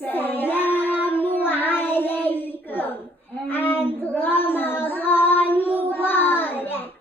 Assalamu alaikum and Ramadan Mubarak.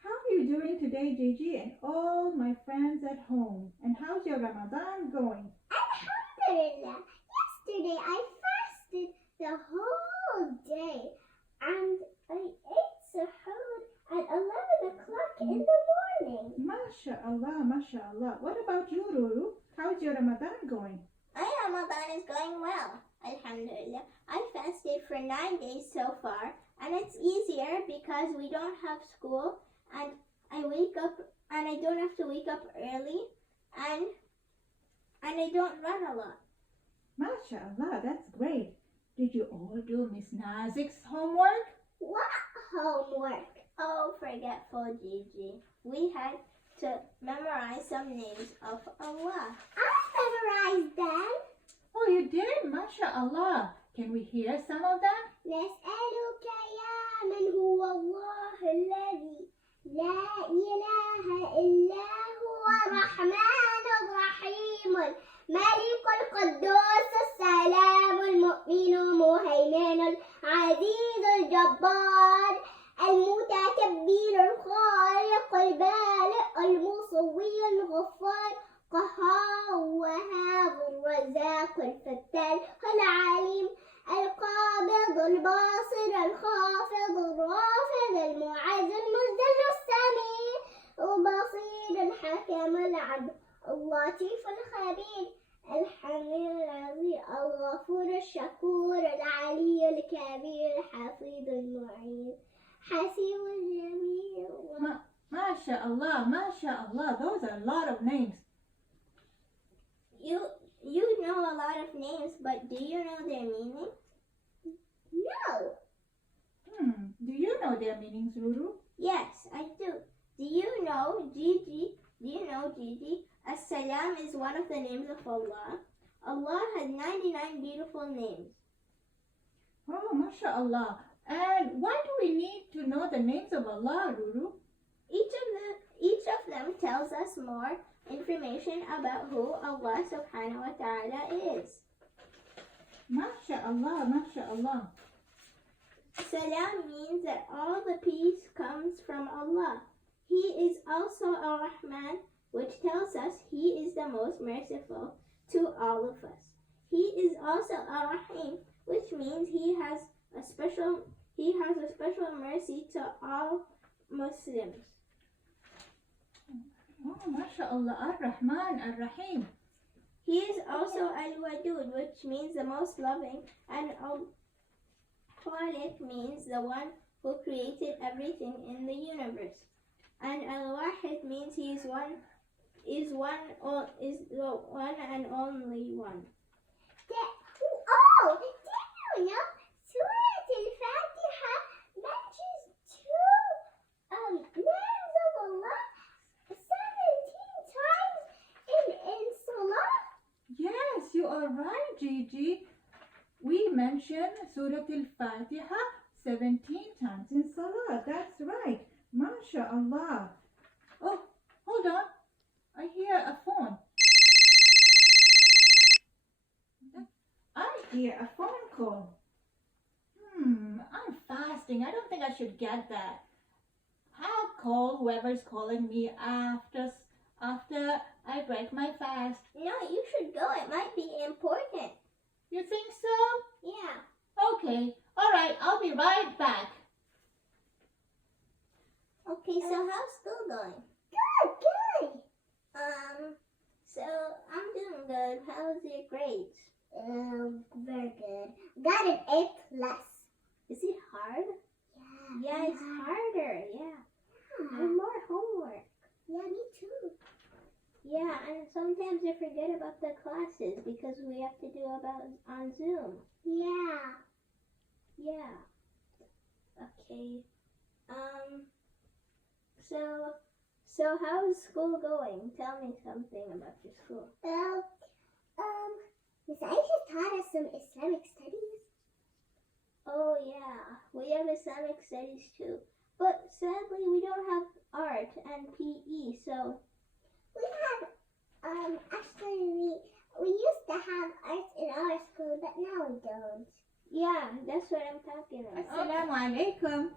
How are you doing today, Gigi, and all my friends at home? And how's your Ramadan going? Alhamdulillah. Yesterday I fasted the whole day and I ate suhoor at 11 o'clock in the morning. MashaAllah, MashaAllah. What about you, Ruru? How's your Ramadan going? My Ramadan is going well, Alhamdulillah. I fasted for 9 days so far, and it's easier because we don't have school, and I don't have to wake up early, and I don't run a lot. MashaAllah, that's great. Did you all do Miss Nazik's homework? What homework? Oh, forgetful Gigi. We had to memorize some names of Allah. I memorized them. Oh, you did? MashaAllah. Can we hear some of them? نسألك يا من هو الله الذي لا إله إلا هو الرحمن الرحيم الملك القدوس السلام المؤمن المهيمن العزيز الجبار المتكبر الخالق البارئ المصور الغفار قهار وهاب الرزاق الفتاح العليم القابض الباصر الخافض الرافض المعز المذل السميع البصير الحكم العدل اللطيف الخبير الحميد العظيم الغفور الشكور العلي الكبير الحفيظ المعين حسيب الجميع. MashaAllah, MashaAllah. Those are a lot of names. You know a lot of names, but do you know their meaning? No. Do you know their meanings, Ruru? Yes, I do. Do you know, Gigi? As-Salam is one of the names of Allah. Allah has 99 beautiful names. Oh, MashaAllah. And why do we need to know the names of Allah, Ruru? Each of them tells us more information about who Allah subhanahu wa ta'ala is. MashaAllah, MashaAllah. Salam means that all the peace comes from Allah. He is also Ar-Rahman, which tells us He is the most merciful to all of us. He is also Ar-Rahim, which means He has a special mercy to all Muslims. Oh, MashaAllah, Ar-Rahman, Ar-Rahim. He is also Al-Wadud, which means the most loving, and Al-Khaliq means the one who created everything in the universe. And Al-Wahid means He is the one and only one. Oh, did you know Surah Al-Fatiha mentions two names of Allah 17 times in Salah? Yes, you are right, Gigi. We mentioned Surah Al-Fatiha 17 times in Salah. That's right. MashaAllah. Oh, hold on. I hear a phone. I hear a phone call. I'm fasting. I don't think I should get that. I'll call whoever's calling me after I break my fast. No, you should go. It might be important. You think so? Yeah. Okay. All right. I'll be right back. Okay, so how's school going? Good. So I'm doing good. How's your grades? Very good. Got an A+. Is it hard? Yeah, it's harder. Yeah. And more homework. Yeah, me too. Yeah, and sometimes I forget about the classes because we have to do on Zoom. Yeah. Yeah. Okay. So how's school going? Tell me something about your school. Miss Aisha taught us some Islamic studies. Oh yeah, we have Islamic studies too. But sadly we don't have art and PE, so We have actually we used to have art in our school, but now we don't. Yeah, that's what I'm talking about. Assalamu alaikum.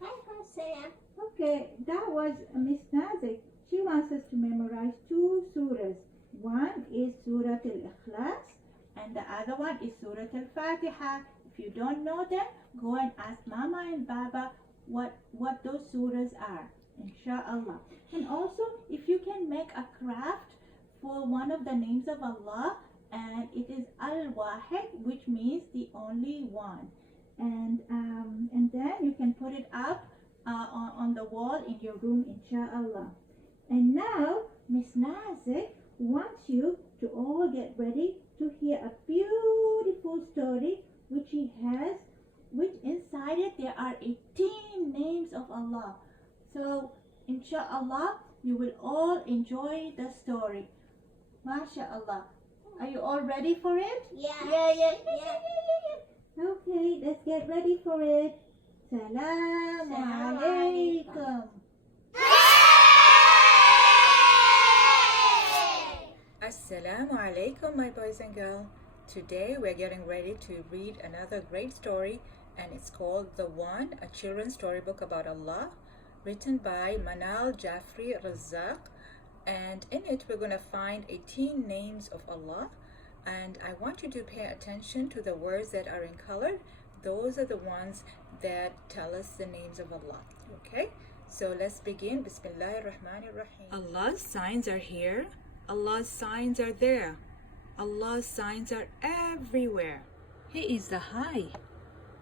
Waalaikumsalam. Okay, that was Miss Nazik. She wants us to memorize 2 surahs. One is Surah Al-Ikhlas and the other one is Surah Al-Fatiha. If you don't know them, go and ask Mama and Baba what those surahs are, inshallah. And also, if you can make a craft for one of the names of Allah, and it is Al-Wahid, which means the only one. And then you can put it up on the wall in your room, inshallah. And now, Miss Nazik wants you to all get ready to hear a beautiful story which inside it there are 18 names of Allah. So, inshallah, you will all enjoy the story. MashaAllah. Are you all ready for it? Yeah. Yeah. Okay, let's get ready for it. Salaam alaikum. Assalamu alaikum, my boys and girls. Today we're getting ready to read another great story, and it's called The One, a children's storybook about Allah, written by Manal Jafri Razak. And in it we're going to find 18 names of Allah, and I want you to pay attention to the words that are in color. Those are the ones that tell us the names of Allah. Okay, so let's begin. Bismillahir Rahmanir Rahim. Allah's signs are here. Allah's signs are there. Allah's signs are everywhere. He is the high,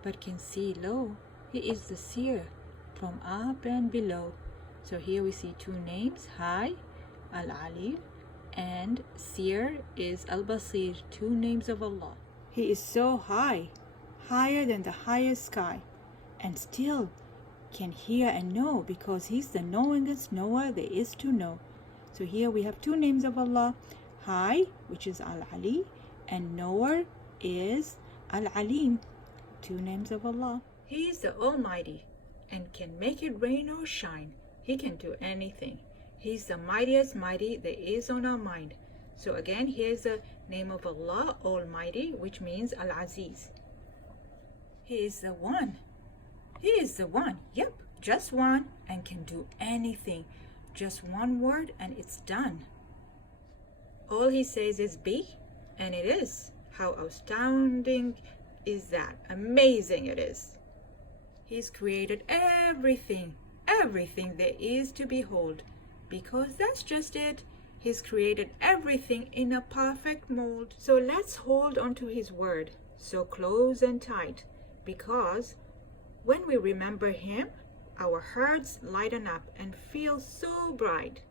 but can see low. He is the seer, from up and below. So here we see 2 names, high, Al-Ali, and seer is Al-Basir, 2 names of Allah. He is so high, higher than the highest sky, and still can hear and know, because he's the knowingest knower there is to know. So here we have 2 names of Allah, high, which is Al-Ali, and knower is Al-Alim, 2 names of Allah. He is the Almighty and can make it rain or shine. He can do anything. He's the mightiest mighty there is on our mind. So again, here's the name of Allah, Almighty, which means Al-Aziz. He is the one. He is the one. Yep, just one, and can do anything. Just one word and it's done. All he says is be, and it is. How astounding is that? Amazing it is. He's created everything there is to behold, because that's just it. He's created everything in a perfect mold. So let's hold on to his word so close and tight, because when we remember him, our hearts lighten up and feel so bright,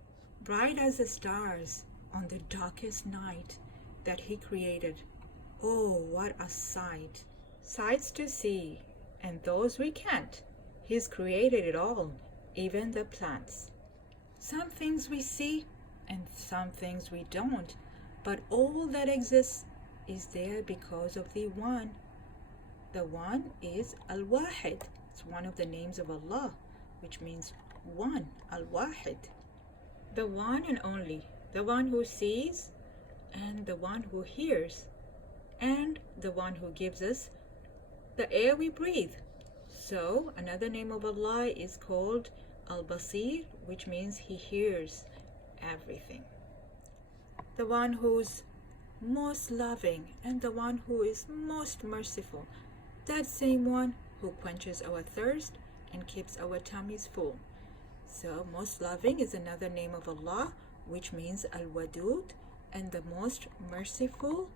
bright as the stars on the darkest night that he created. Oh, what a sight! Sights to see, and those we can't. He's created it all, even the plants. Some things we see, and some things we don't, but all that exists is there because of the One. The One is Al-Wahid. It's one of the names of Allah, which means one, Al-Wahid. The one and only, the one who sees, and the one who hears, and the one who gives us the air we breathe. So another name of Allah is called Al-Basir, which means he hears everything. The one who's most loving and the one who is most merciful. That same one who quenches our thirst and keeps our tummies full. So most loving is another name of Allah, which means Al-Wadud, and the most merciful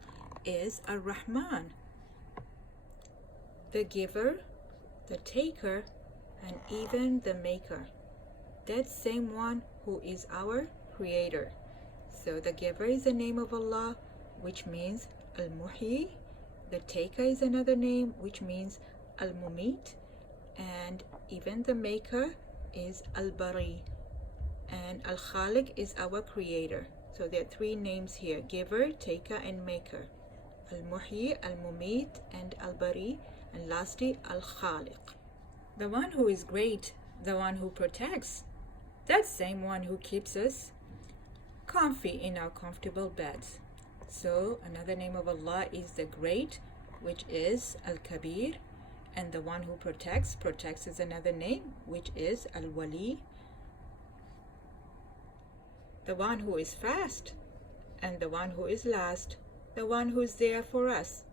is Ar-Rahman. The giver, the taker, and even the maker. That same one who is our creator. So the giver is the name of Allah, which means Al-Muhyi. The taker is another name, which means Al-Mumit. And even the maker is Al-Bari. And Al-Khaliq is our creator. So there are 3 names here: giver, taker, and maker. Al-Muhyi, Al-Mumit, and Al-Bari. And lastly, Al-Khaliq. The one who is great, the one who protects. That same one who keeps us comfy in our comfortable beds. So another name of Allah is the Great, which is Al-Kabir, and the one who protects is another name, which is Al-Wali. The one who is fast, and the one who is last, the one who is there for us,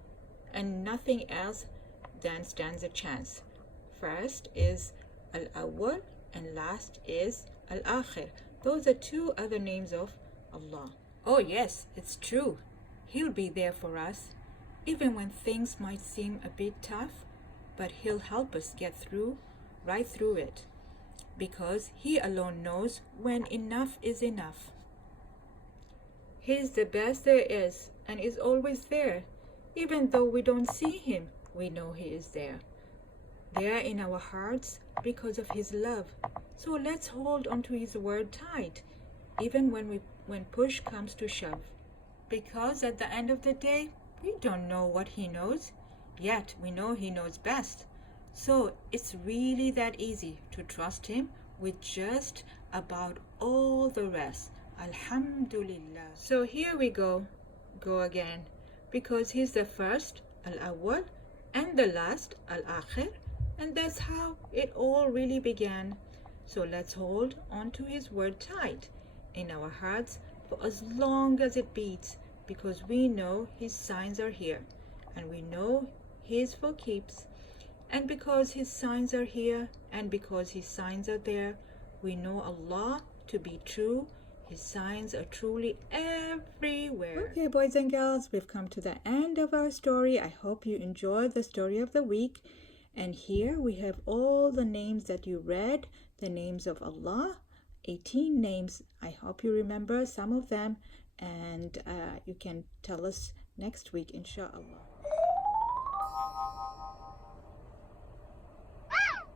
and nothing else then stands a chance. First is Al-Awwal and last is Al-Akhir. Those are two other names of Allah. Oh yes, it's true. He'll be there for us, even when things might seem a bit tough, but He'll help us get right through it, because He alone knows when enough is enough. He's the best there is and is always there. Even though we don't see Him, we know He is there. There in our hearts because of His love. So let's hold on to His word tight, even when push comes to shove. Because at the end of the day, we don't know what He knows, yet we know He knows best. So it's really that easy to trust Him with just about all the rest. Alhamdulillah. So here we go again, because He's the first, Al-Awwal, and the last, Al-Akhir, and that's how it all really began. So let's hold on to His word tight in our hearts for as long as it beats, because we know His signs are here, and we know He is for keeps. And because His signs are here, and because His signs are there, we know Allah to be true. His signs are truly everywhere. Okay, boys and girls, we've come to the end of our story. I hope you enjoyed the story of the week. And here we have all the names that you read, the names of Allah, 18 names. I hope you remember some of them, and you can tell us next week, inshallah.